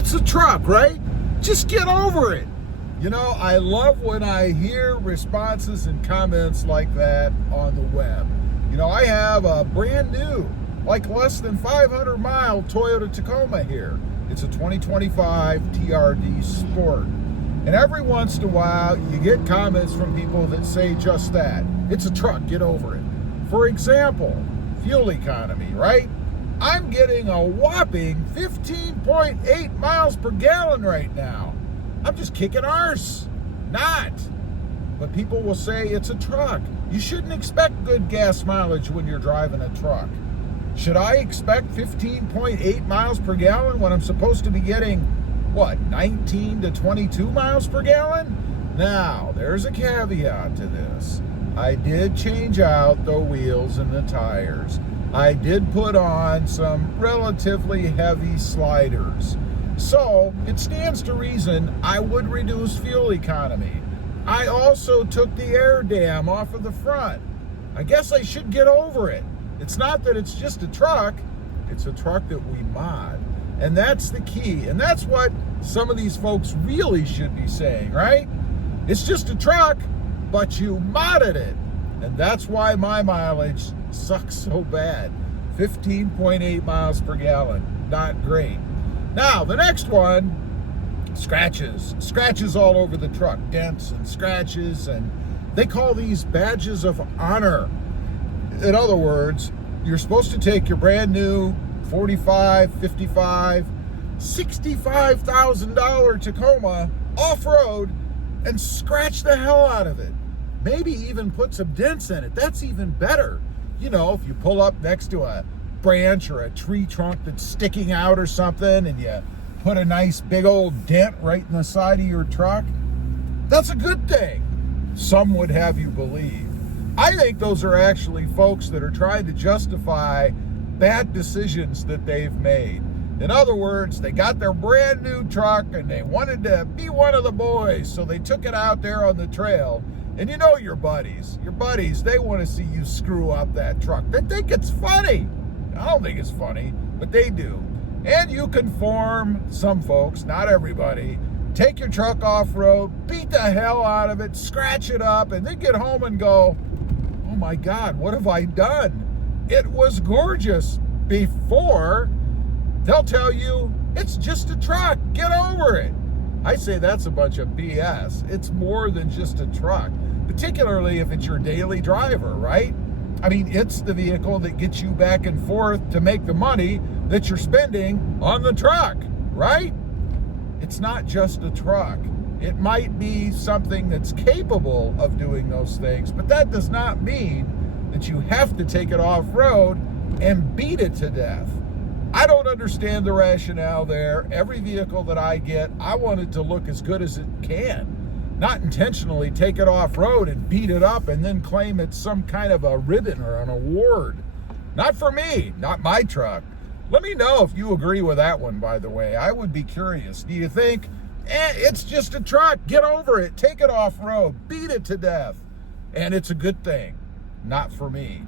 It's a truck, right? Just get over it. You know, I love when I hear responses and comments like that on the web. You know, I have a brand new, like less than 500 mile Toyota Tacoma here. It's a 2025 TRD Sport. And every once in a while, you get comments from people that say just that. It's a truck, get over it. For example, fuel economy, right? I'm getting a whopping 15.8 miles per gallon right now. I'm just kicking arse. Not. But people will say it's a truck. You shouldn't expect good gas mileage when you're driving a truck. Should I expect 15.8 miles per gallon when I'm supposed to be getting, 19 to 22 miles per gallon? Now, there's a caveat to this. I did change out the wheels and the tires. I did put on some relatively heavy sliders. So, it stands to reason I would reduce fuel economy. I also took the air dam off of the front. I guess I should get over it. It's not that it's just a truck, it's a truck that we mod. And that's the key. And that's what some of these folks really should be saying, right? It's just a truck, but you modded it. And that's why my mileage sucks so bad. 15.8 miles per gallon. Not great. Now, the next one, scratches. Scratches all over the truck. Dents and scratches. And they call these badges of honor. In other words, you're supposed to take your brand new 45, 55, $65,000 Tacoma off-road and scratch the hell out of it. Maybe even put some dents in it. That's even better. You know, if you pull up next to a branch or a tree trunk that's sticking out or something and you put a nice big old dent right in the side of your truck, that's a good thing, some would have you believe. I think those are actually folks that are trying to justify bad decisions that they've made. In other words, they got their brand new truck and they wanted to be one of the boys, so they took it out there on the trail. And you know your buddies, they want to see you screw up that truck. They think it's funny. I don't think it's funny, but they do. And you conform, some folks, not everybody. Take your truck off-road, beat the hell out of it, scratch it up, and then get home and go, oh my God, what have I done? It was gorgeous before. They'll tell you, it's just a truck, get over it. I say that's a bunch of BS. It's more than just a truck, particularly if it's your daily driver, right? I mean, it's the vehicle that gets you back and forth to make the money that you're spending on the truck, right? It's not just a truck. It might be something that's capable of doing those things, but that does not mean that you have to take it off-road and beat it to death. I don't understand the rationale there. Every vehicle that I get, I want it to look as good as it can. Not intentionally take it off-road and beat it up and then claim it's some kind of a ribbon or an award. Not for me, not my truck. Let me know if you agree with that one, by the way. I would be curious. Do you think, it's just a truck, get over it, take it off-road, beat it to death, and it's a good thing? Not for me.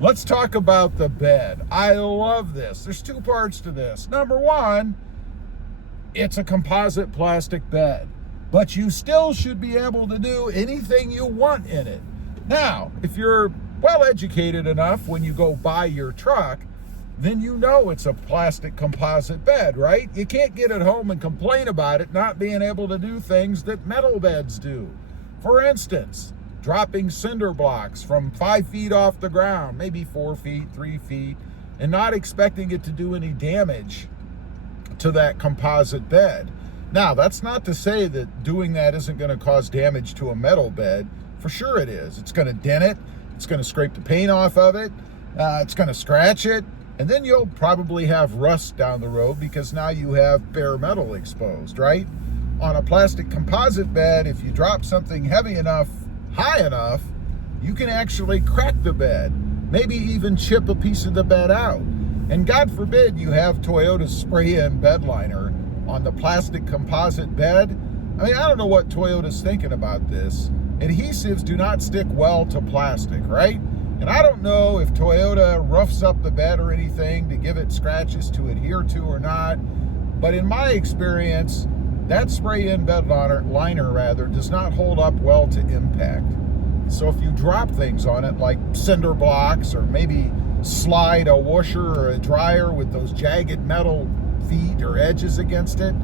Let's talk about the bed. I love this. There's two parts to this. Number one, it's a composite plastic bed, but you still should be able to do anything you want in it. Now, if you're well educated enough when you go buy your truck, then you know it's a plastic composite bed, right? You can't get it home and complain about it not being able to do things that metal beds do. For instance, dropping cinder blocks from 5 feet off the ground, maybe 4 feet, 3 feet, and not expecting it to do any damage to that composite bed. Now, that's not to say that doing that isn't going to cause damage to a metal bed. For sure it is. It's going to dent it. It's going to scrape the paint off of it. It's going to scratch it. And then you'll probably have rust down the road because now you have bare metal exposed, right? On a plastic composite bed, if you drop something heavy enough, high enough, you can actually crack the bed, maybe even chip a piece of the bed out. And God forbid you have Toyota's spray-in bed liner on the plastic composite bed. I mean, I don't know what Toyota's thinking about this. Adhesives do not stick well to plastic, right? And I don't know if Toyota roughs up the bed or anything to give it scratches to adhere to or not, But in my experience, that spray-in bed liner does not hold up well to impact. So if you drop things on it like cinder blocks, or maybe slide a washer or a dryer with those jagged metal feet or edges against it,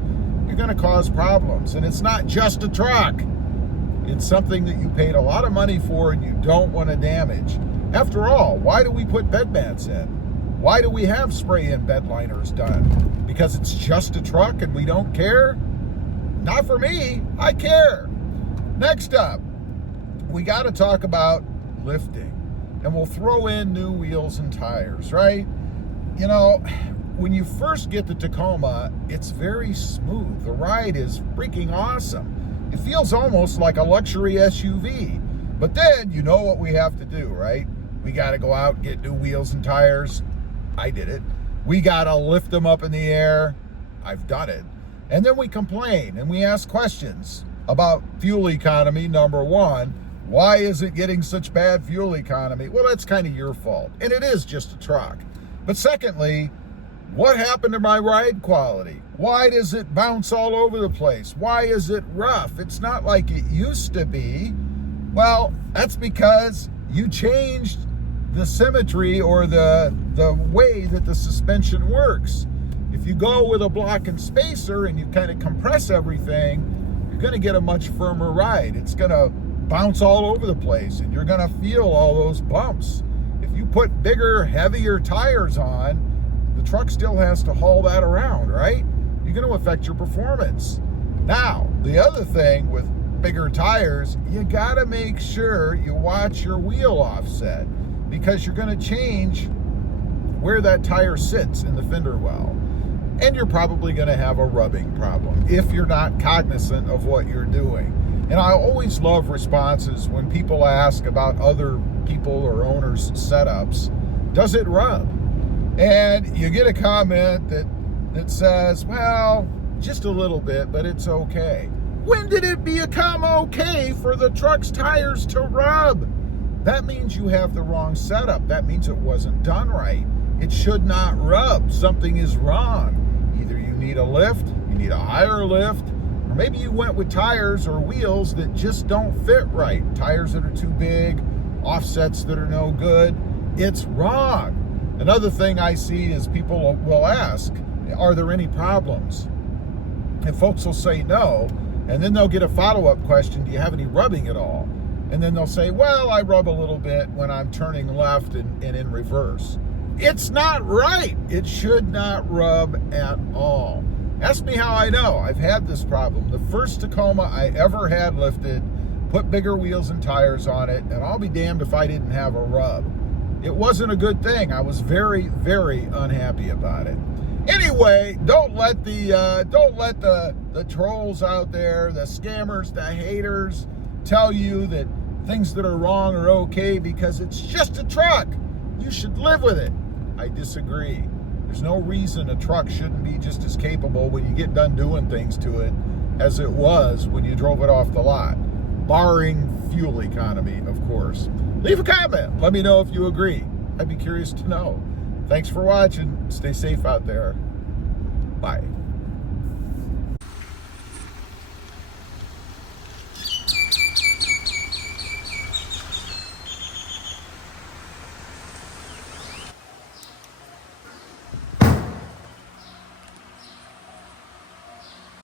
you're going to cause problems. And it's not just a truck. It's something that you paid a lot of money for and you don't want to damage. After all, why do we put bed mats in? Why do we have spray-in bed liners done? Because it's just a truck and we don't care? Not for me. I care. Next up, we got to talk about lifting. And we'll throw in new wheels and tires, right? You know, when you first get the Tacoma, it's very smooth. The ride is freaking awesome. It feels almost like a luxury SUV. But then you know what we have to do, right? We got to go out and get new wheels and tires. I did it. We got to lift them up in the air. I've done it. And then we complain and we ask questions about fuel economy. Number one, why is it getting such bad fuel economy? Well, that's kind of your fault. And it is just a truck. But secondly, what happened to my ride quality? Why does it bounce all over the place? Why is it rough? It's not like it used to be. Well, that's because you changed the symmetry or the way that the suspension works. If you go with a block and spacer and you kind of compress everything, you're going to get a much firmer ride. It's going to bounce all over the place and you're going to feel all those bumps. If you put bigger, heavier tires on, the truck still has to haul that around, right? You're going to affect your performance. Now, the other thing with bigger tires, you got to make sure you watch your wheel offset, because you're going to change where that tire sits in the fender well. And you're probably going to have a rubbing problem if you're not cognizant of what you're doing. And I always love responses when people ask about other people or owners' setups. Does it rub? And you get a comment that says, well, just a little bit, but it's okay. When did it become okay for the truck's tires to rub? That means you have the wrong setup. That means it wasn't done right. It should not rub. Something is wrong. Either you need a lift, you need a higher lift, or maybe you went with tires or wheels that just don't fit right. Tires that are too big, offsets that are no good. It's wrong. Another thing I see is people will ask, are there any problems? And folks will say no, and then they'll get a follow-up question, do you have any rubbing at all? And then they'll say, well, I rub a little bit when I'm turning left and in reverse. It's not right. It should not rub at all. Ask me how I know. I've had this problem. The first Tacoma I ever had lifted, put bigger wheels and tires on it, and I'll be damned if I didn't have a rub. It wasn't a good thing. I was very, very unhappy about it. Anyway, don't let the trolls out there, the scammers, the haters, tell you that things that are wrong are okay because it's just a truck. You should live with it. I disagree. There's no reason a truck shouldn't be just as capable when you get done doing things to it as it was when you drove it off the lot, barring fuel economy, of course. Leave a comment. Let me know if you agree. I'd be curious to know. Thanks for watching. Stay safe out there. Bye.